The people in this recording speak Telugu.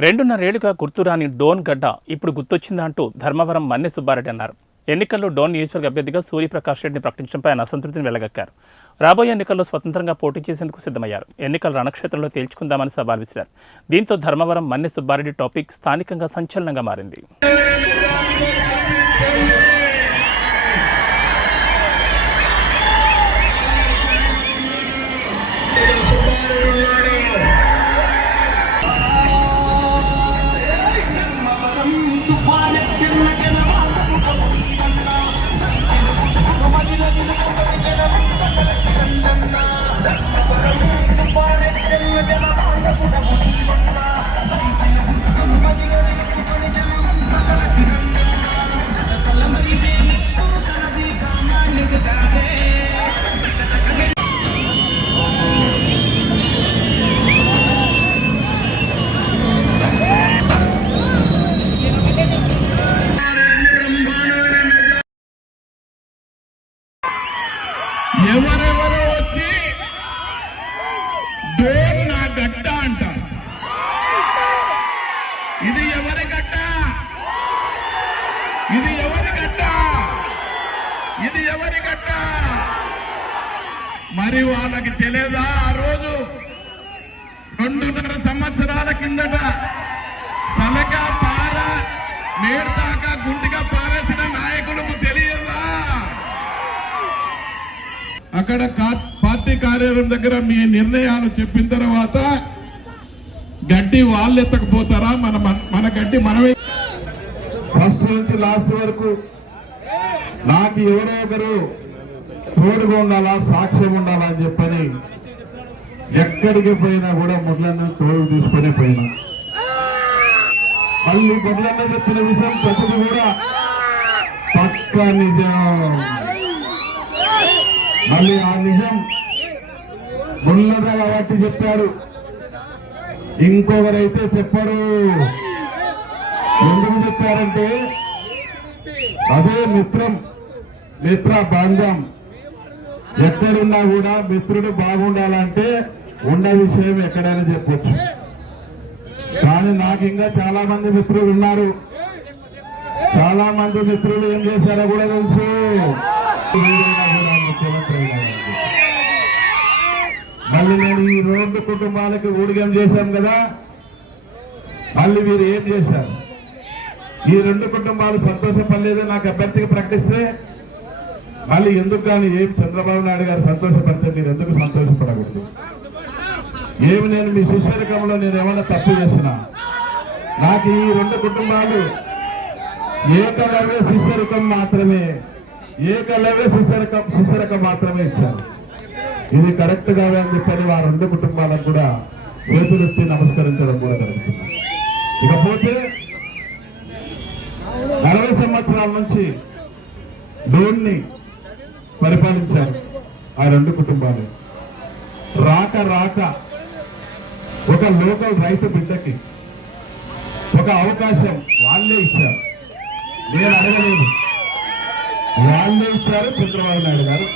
రెండున్నరేళ్ళుగా గుర్తురాని డోన్ గడ్డ ఇప్పుడు గుర్తొచ్చిందా అంటూ ధర్మవరం మన్నె సుబ్బారెడ్డి అన్నారు. ఎన్నికల్లో డోన్ నియోజకవర్గ అభ్యర్థిగా సూర్యప్రకాష్ రెడ్డిని ప్రకటించడంపై ఆయన అసంతృప్తిని వెలగక్కారు. రాబోయే ఎన్నికల్లో స్వతంత్రంగా పోటీ చేసేందుకు సిద్ధమయ్యారు. ఎన్నికల రణక్షేత్రంలో తేల్చుకుందామని సవాల్ విసిరారు. దీంతో ధర్మవరం మన్నె సుబ్బారెడ్డి టాపిక్ స్థానికంగా సంచలనంగా మారింది. ఎవరెవరో వచ్చి డోర్ నా గడ్డ అంటారు. ఇది ఎవరి గడ్డ ఇది ఎవరి గడ్డ ఇది ఎవరి గడ్డ మరి వాళ్ళకి తెలియదా ఆ రోజు? రెండున్నర సంవత్సరాల కిందట తలక పార మేడతాక గుంటిగా అక్కడ పార్టీ కార్యాలయం దగ్గర మీ నిర్ణయాలు చెప్పిన తర్వాత గడ్డి వాళ్ళు ఎత్తకపోతారా? మన మన గడ్డి మనమే. ఫస్ట్ నుంచి లాస్ట్ వరకు నాకు ఎవరో ఒకరు తోడుగా ఉండాలా సాక్ష్యం ఉండాలా అని చెప్పని ఎక్కడికి పోయినా కూడా ముడ్లన్న తోడు తీసుకొని పోయినా. మళ్ళీ ముడ్లన్న చెప్పిన విషయం ప్రతిది కూడా పక్క నిజం. మళ్ళీ ఆ నిజం ముల్లగా కాబట్టి చెప్పాడు. ఇంకొకరైతే చెప్పరు ఎందుకు చెప్పారంటే అదే మిత్రం మిత్ర బాంధం. ఎక్కడున్నా కూడా మిత్రుడు బాగుండాలంటే ఉన్న విషయం ఎక్కడైనా చెప్పొచ్చు. కానీ నాకు ఇంకా చాలా మంది మిత్రులు ఉన్నారు. చాలా మంది మిత్రులు ఏం చేశారో కూడా తెలుసు. మళ్ళీ నేను ఈ రెండు కుటుంబాలకి ఊడిగం చేశాం కదా మళ్ళీ మీరు ఏం చేశారు? ఈ రెండు కుటుంబాలు సంతోషపడలేదు నాకు అభ్యర్థికి ప్రకటిస్తే మళ్ళీ ఎందుకు కానీ ఏం చంద్రబాబు నాయుడు గారు సంతోషపడితే మీరు ఎందుకు సంతోషపడకూడదు? ఏమి నేను మీ శిష్యరకంలో నేను ఏమైనా తప్పు చేసినా? నాకు ఈ రెండు కుటుంబాలు ఏకలవ్య శిష్యరకం మాత్రమే. ఏకలవ్య శిష్యరకం శిష్యరకం మాత్రమే ఇచ్చారు. ఇది కరెక్ట్ కాదు అని చెప్పని వారి రెండు కుటుంబాలకు కూడా చేతులెత్తి నమస్కరించడం కూడా జరుగుతుంది. ఇకపోతే అరవై సంవత్సరాల నుంచి దేవుణ్ణి పరిపాలించారు ఆ రెండు కుటుంబాలు? రాక రాక ఒక లోకల్ రైతు బిడ్డకి ఒక అవకాశం వాళ్ళే ఇచ్చారు. నేను అడగలేదు. వాళ్ళే ఇచ్చారు చంద్రబాబు నాయుడు గారు.